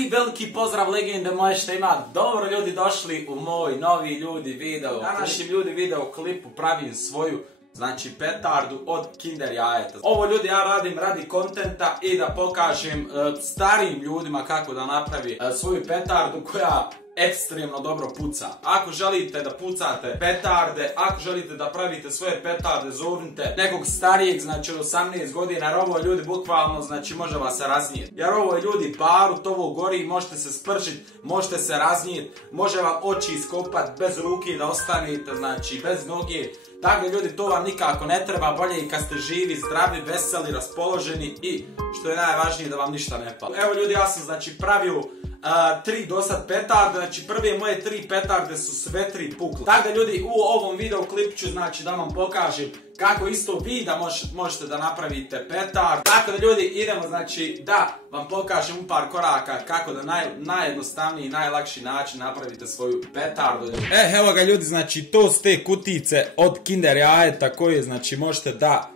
I veliki pozdrav legende moje šta ima. Dobro ljudi došli u moj novi ljudi video. Današnji ljudi video klipu pravim svoju znači petardu od Kinder jajeta. Ovo ljudi ja radim radi kontenta i da pokažem starijim ljudima kako da napravi svoju petardu koja ekstremno dobro puca. Ako želite da pucate petarde, ako želite da pravite svoje petarde, zovnite nekog starijeg, znači od 18 godina, jer ovo ljudi bukvalno znači može vas se raznijeti. Jer ovo je ljudi barut, ovo gori, možete se spržiti, možete se raznijeti, može vam oči iskopat bez ruke da ostanete, znači bez noge. Dakle ljudi, to vam nikako ne treba, bolje i kad ste živi, zdravi, veseli, raspoloženi i što je najvažnije da vam ništa ne pada. Evo ljudi, ja sam znači pravio 3 do sad petarde, znači prve moje 3 petarde su sve 3 pukle. Tako da ljudi, u ovom video klipu ću znači da vam pokažem kako isto vi da možete da napravite petard. Tako da ljudi, idemo znači da vam pokažem u par koraka kako da najjednostavniji i najlakši način napravite svoju petardu. Evo ga ljudi, znači to su te kutice od Kinder jajeta koje znači možete da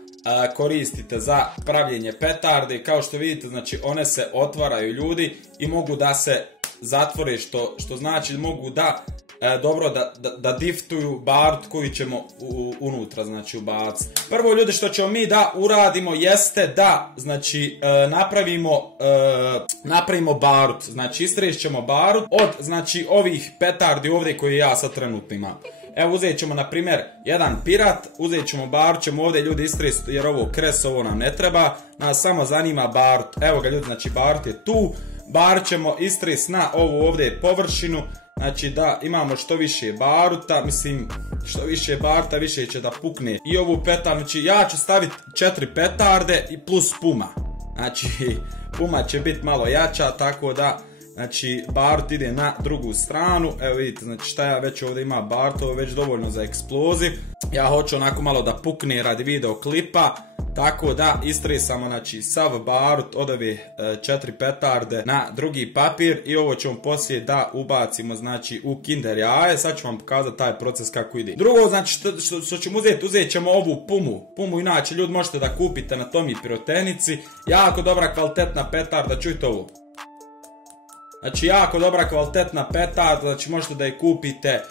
koristite za pravljenje petarde. Kao što vidite, znači one se otvaraju ljudi i mogu da se zatvore, što znači mogu da dobro da diftuju barut koji ćemo unutra znači ubaciti. Prvo ljudi što ćemo mi da uradimo jeste da znači napravimo barut, znači istrešćemo barut od znači ovih petardi ovdje koje ja sad trenutno imam. Evo uzet ćemo na primjer jedan pirat, uzet ćemo barut, ćemo ovdje ljudi istresti jer ovo kres, ovo nam ne treba, nas samo zanima barut. Evo ga ljudi, znači barut je tu, barut ćemo istresti na ovu ovdje površinu, znači da imamo što više baruta, mislim što više baruta više će da pukne i ovu petardu. Znači ja ću staviti 4 petarde i plus puma, znači puma će biti malo jača, tako da znači barut ide na drugu stranu. Evo vidite znači šta ja već ovdje ima barut, ovo je već dovoljno za eksploziv. Ja hoću onako malo da pukne radi video klipa, tako da istresamo znači sav barut od ove 4 petarde na drugi papir i ovo ćemo poslije da ubacimo znači u Kinder jaje. Sad ću vam pokazati taj proces kako ide. Drugo znači što ćemo uzeti ćemo ovu pumu inače ljudi možete da kupite na Tomi pirotehnici, jako dobra kvalitetna petarda, čujte ovo. Znači jako dobra kvalitetna petarda, znači možete da je kupite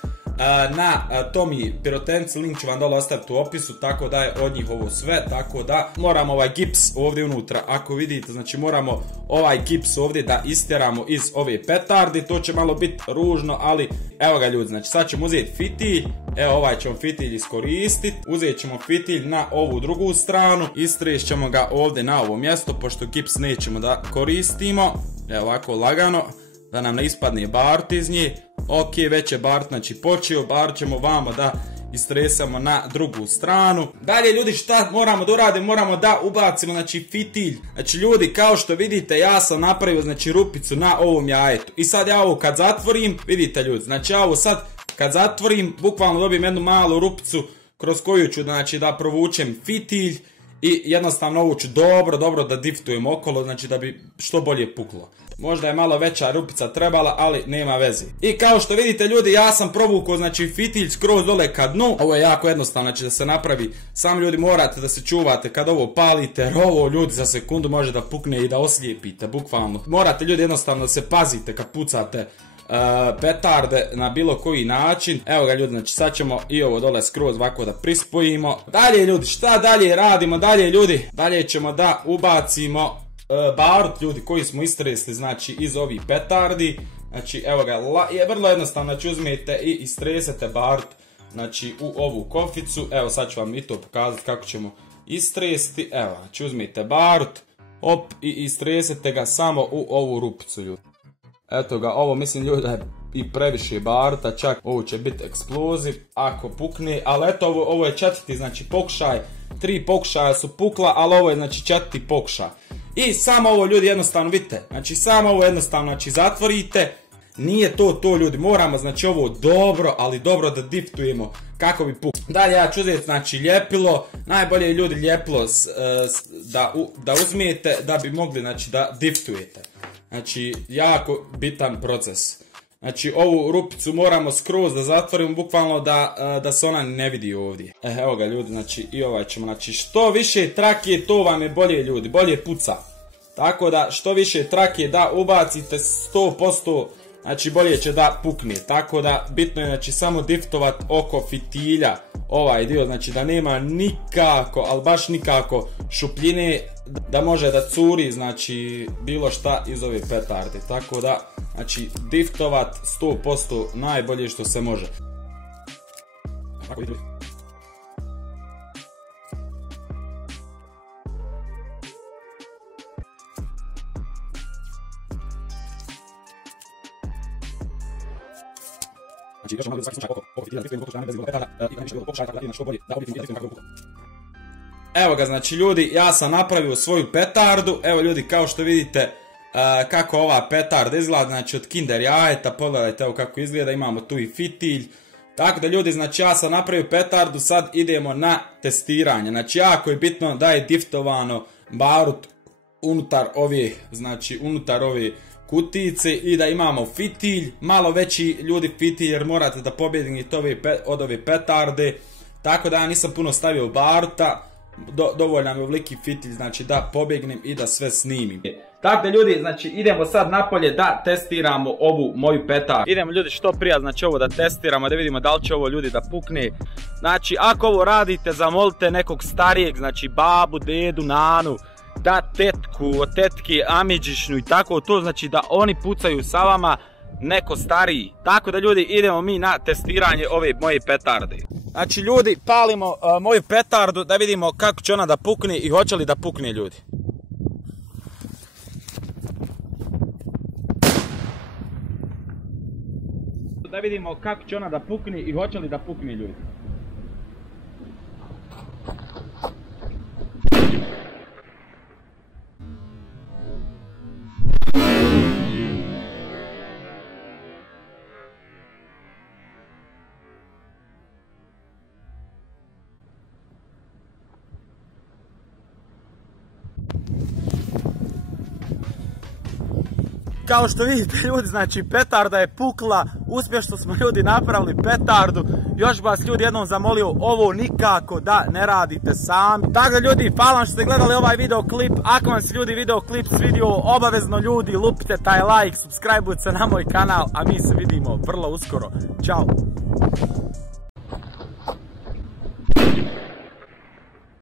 na Tomi pirotehnici, link ću vam dole ostaviti u opisu, tako da je od njih ovo sve, tako da moramo ovaj gips ovdje unutra, ako vidite, znači moramo ovaj gips ovdje da istjeramo iz ove petarde, to će malo biti ružno, ali evo ga ljudi, znači sad ćemo uzeti fitilj, evo ovaj ćemo fitilj iskoristiti, uzet ćemo fitilj na ovu drugu stranu, istrešćemo ga ovdje na ovo mjesto, pošto gips nećemo da koristimo, evo ovako lagano, da nam ne ispadne barut iz nje. Ok, već je barut znači počeo, barut ćemo vamo da istresamo na drugu stranu. Dalje ljudi šta moramo da uradimo, moramo da ubacimo znači fitilj. Znači ljudi kao što vidite ja sam napravio znači rupicu na ovom jajetu. I sad ja ovo kad zatvorim, vidite ljudi, znači ja ovo sad kad zatvorim bukvalno dobijem jednu malu rupicu kroz koju ću znači da provučem fitilj. I jednostavno ovo ću dobro da diftujem okolo, znači da bi što bolje puklo. Možda je malo veća rupica trebala, ali nema veze. I kao što vidite ljudi, ja sam provukao znači fitilj skroz dole ka dnu. Ovo je jako jednostavno, znači da se napravi. Samo ljudi morate da se čuvate kad ovo palite, jer ovo ljudi za sekundu može da pukne i da oslijepite, bukvalno. Morate ljudi jednostavno da se pazite kad pucate petarde na bilo koji način. Evo ga ljudi, znači sad ćemo i ovo dole skroz ovako da prispojimo. Dalje ljudi, šta dalje radimo? Dalje ljudi, dalje ćemo da ubacimo barut ljudi koji smo istresli znači iz ovih petardi. Znači evo ga, je vrlo jednostavno, znači uzmete i istresete barut znači u ovu koficu. Evo sad ću vam i to pokazati kako ćemo istresti. Evo, znači uzmete barut, op, i istresete ga samo u ovu rupicu ljudi. Eto ga, ovo mislim ljudi da je i previše baruta, čak ovo će biti eksploziv ako pukne, ali eto ovo je četvrti znači pokušaj, 3 pokušaja su pukla, ali ovo je znači četvrti pokušaj. I samo ovo ljudi jednostavno vidite, znači samo ovo jednostavno znači zatvorite, nije to ljudi, moramo znači ovo dobro, ali dobro da diftujemo kako bi puklo. Dalje ja ću uzeti znači ljepilo, najbolje je ljudi ljepilo da uzmijete da bi mogli znači da diftujete. Znači, jako bitan proces. Znači, ovu rupicu moramo skroz da zatvorimo, bukvalno da se ona ne vidi ovdje. Evo ga ljudi, znači i ovaj ćemo, znači što više trake, to vam je bolje ljudi, bolje puca. Tako da što više trake da ubacite 100%, znači bolje će da pukne. Tako da bitno je znači samo diftovat oko fitilja ovaj dio, znači da nema nikako, ali baš nikako šupljine, da može da curi znači bilo šta iz ove petarde. Tako da znači diftovat 100% najbolje što se može. Tako vidi. Znači, još malo ljudi svaki slučaj oko fitilja, da diftujemo koliko bez bilo petarda i najviše bilo pokušaj, tako da što bolje da objektivno i da diftujemo kako je bilo. Evo ga, znači ljudi, ja sam napravio svoju petardu, evo ljudi, kao što vidite kako ova petarda izgleda, znači od Kinder jajeta, pogledajte evo kako izgleda, imamo tu i fitilj. Tako da ljudi, znači ja sam napravio petardu, sad idemo na testiranje. Znači jako je bitno da je diftovano barut unutar ove, znači unutar ove kutice i da imamo fitilj, malo veći ljudi fitilj jer morate da pobjedite od ove petarde. Tako da ja nisam puno stavio baruta, dovoljno mi je veliki fitilj, znači da pobjegnem i da sve snimim. Tako da ljudi, znači idemo sad napolje da testiramo ovu moju petardu. Idemo ljudi što prije, znači ovo da testiramo, da vidimo da li će ovo ljudi da pukne. Znači ako ovo radite, zamolite nekog starijeg, znači babu, dedu, nanu, da tetku, tetke, amidžišnu i tako to, znači da oni pucaju sa vama, neko stariji. Tako da ljudi, idemo mi na testiranje ove moje petarde. Znači ljudi, palimo moju petardu da vidimo kako će ona da pukne i hoće li da pukne ljudi. Da vidimo kako će ona da pukne i hoće li da pukne ljudi. Kao što vidite ljudi, znači petarda je pukla, uspješno smo ljudi napravili petardu. Još bi vas ljudi jednom zamolio, ovo nikako da ne radite sami. Tako da ljudi, hvala vam što ste gledali ovaj videoklip. Ako vam se ljudi videoklip svidio, obavezno ljudi lupite taj like, subscribe-ujte se na moj kanal, a mi se vidimo vrlo uskoro. Ćao!